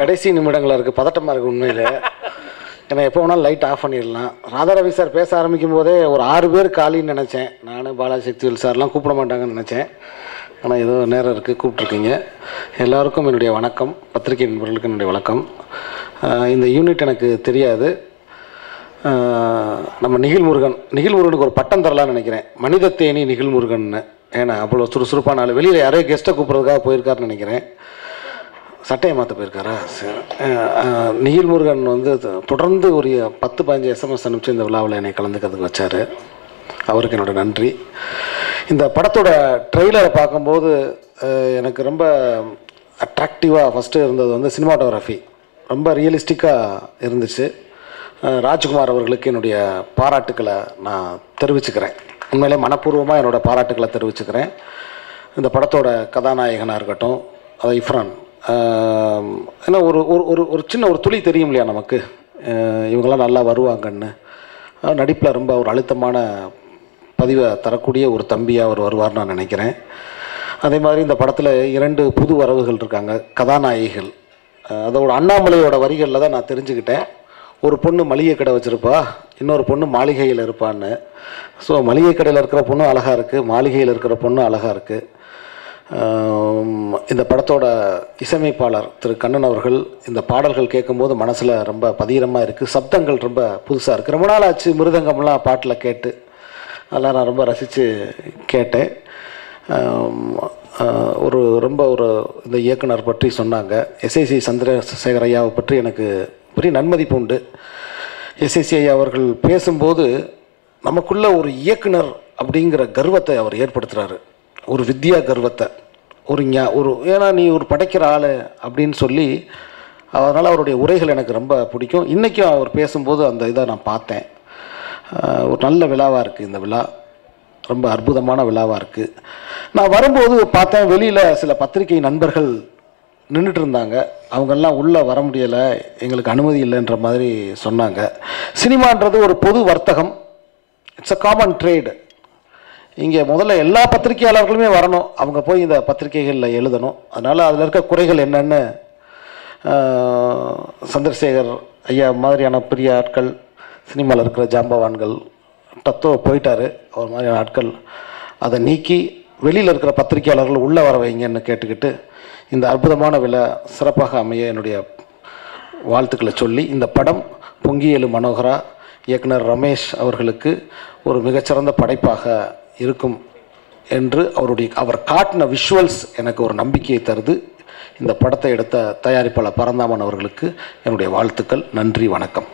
கடைசி நிமிடங்களில் இருக்குது, பதட்டமாக இருக்குது உண்மையில். ஏன்னா எப்போ வேணாலும் லைட் ஆஃப் பண்ணிடலாம். ராதாரவி சார் பேச ஆரம்பிக்கும் போதே ஒரு 6 பேர் காலின்னு நினச்சேன். நான் பாலாசக்திவேல் சார்லாம் கூப்பிட மாட்டாங்கன்னு நினச்சேன். ஆனால் ஏதோ நேரம் இருக்குது, கூப்பிட்ருக்கீங்க. எல்லாருக்கும் என்னுடைய வணக்கம், பத்திரிகை நண்பர்களுக்கு என்னுடைய வணக்கம். இந்த யூனிட் எனக்கு தெரியாது. நம்ம நிகில்முருகனுக்கு ஒரு பட்டம் தரலான்னு நினைக்கிறேன், மனித தேனி நிகில்முருகன்னு. ஏன்னா அவ்வளோ சுறுசுறுப்பான ஆள். வெளியில் யாரையோ கெஸ்ட்டை கூப்பிட்றதுக்காக போயிருக்காருன்னு நினைக்கிறேன். சட்டையை மாற்ற போயிருக்காரா? சரி. நிகில்முருகன் வந்து தொடர்ந்து ஒரு 10-15 எஸ்எம்எஸ் அனுப்பிச்சு இந்த விழாவில் என்னை கலந்துக்கிறதுக்கு வச்சார். அவருக்கு என்னோடய நன்றி. இந்த படத்தோட ட்ரெய்லரை பார்க்கும்போது எனக்கு ரொம்ப அட்ராக்டிவாக ஃபஸ்ட்டு இருந்தது வந்து சினிமாட்டோகிராஃபி ரொம்ப ரியலிஸ்டிக்காக இருந்துச்சு. ராஜ்குமார் அவர்களுக்கு என்னுடைய பாராட்டுக்களை நான் தெரிவிச்சுக்கிறேன். உண்மையிலே மனப்பூர்வமாக என்னோடய பாராட்டுக்களை தெரிவிச்சுக்கிறேன். இந்த படத்தோட கதாநாயகனாக இருக்கட்டும், அது இஃப்ரான். ஏன்னா ஒரு சின்ன ஒரு துளி தெரியும் இல்லையா நமக்கு, இவங்களாம் நல்லா வருவாங்கன்னு. நடிப்பில் ரொம்ப ஒரு அழுத்தமான பதிவை தரக்கூடிய ஒரு தம்பியாக அவர் வருவார்னு நான் நினைக்கிறேன். அதே மாதிரி இந்த படத்தில் 2 புது வரவுகள் இருக்காங்க, கதாநாயகிகள். அதோட அண்ணாமலையோட வரிகளில் தான் நான் தெரிஞ்சுக்கிட்டேன், ஒரு பொண்ணு மளிகை கடை வச்சுருப்பா, இன்னொரு பொண்ணு மாளிகையில் இருப்பான்னு. ஸோ மளிகை கடையில் இருக்கிற பொண்ணும் அழகாக இருக்குது, மாளிகையில் இருக்கிற பொண்ணும் அழகாக இருக்குது. இந்த படத்தோட இசையமைப்பாளர் திரு கண்ணன் அவர்கள், இந்த பாடல்கள் கேட்கும்போது மனசில் ரொம்ப பதிரமாக இருக்குது. சப்தங்கள் ரொம்ப புதுசாக இருக்குது. ரொம்ப நாள் ஆச்சு மிருதங்கம்லாம் பாட்டில் கேட்டு, அதெல்லாம் நான் ரொம்ப ரசித்து கேட்டேன். ரொம்ப இந்த இயக்குனர் பற்றி சொன்னாங்க. எஸ்ஐசி சந்திரசேகர் ஐயாவை பற்றி எனக்கு பெரிய நன்மதிப்பு உண்டு. எஸ்ஐசி ஐயா அவர்கள் பேசும்போது நமக்குள்ள ஒரு இயக்குனர் அப்படிங்கிற கர்வத்தை அவர் ஏற்படுத்துகிறாரு, ஒரு வித்யா கர்வத்தை, ஏன்னா நீ ஒரு படைக்கிற ஆள் அப்படின்னு சொல்லி. அதனால் அவருடைய உரைகள் எனக்கு ரொம்ப பிடிக்கும். இன்றைக்கும் அவர் பேசும்போது அந்த இதை நான் பார்த்தேன். ஒரு நல்ல விழாவாக இருக்குது இந்த விழா, ரொம்ப அற்புதமான விழாவாக இருக்குது. நான் வரும்போது பார்த்தேன், வெளியில் சில பத்திரிகை நண்பர்கள் நின்றுட்டு இருந்தாங்க. அவங்கெல்லாம் உள்ளே வர முடியலை, எங்களுக்கு அனுமதி இல்லைன்ற மாதிரி சொன்னாங்க. சினிமான்றது ஒரு பொது வர்த்தகம், இட்ஸ் அ காமன் ட்ரேடு. இங்கே முதல்ல எல்லா பத்திரிகையாளர்களுமே வரணும், அவங்க போய் இந்த பத்திரிகைகளில் எழுதணும். அதனால் அதில் இருக்க குறைகள் என்னென்னு சந்திரசேகர் ஐயா மாதிரியான பெரிய ஆட்கள், சினிமாவில் இருக்கிற ஜாம்பவான்கள், டத்தோ போயிட்டார், அவர் மாதிரியான ஆட்கள் அதை நீக்கி வெளியில் இருக்கிற பத்திரிகையாளர்கள் உள்ளே வர வைங்கன்னு கேட்டுக்கிட்டு இந்த அற்புதமான விழா சிறப்பாக அமைய என்னுடைய வாழ்த்துக்களை சொல்லி, இந்த படம் பொங்கியலு மனோகரா இயக்குனர் ரமேஷ் அவர்களுக்கு ஒரு மிகச்சிறந்த படைப்பாக இருக்கும் என்று அவர் காட்டின விஷுவல்ஸ் எனக்கு ஒரு நம்பிக்கையை தருது. இந்த படத்தை எடுத்த தயாரிப்பாளர் பரந்தாமன் அவர்களுக்கு என்னுடைய வாழ்த்துக்கள். நன்றி, வணக்கம்.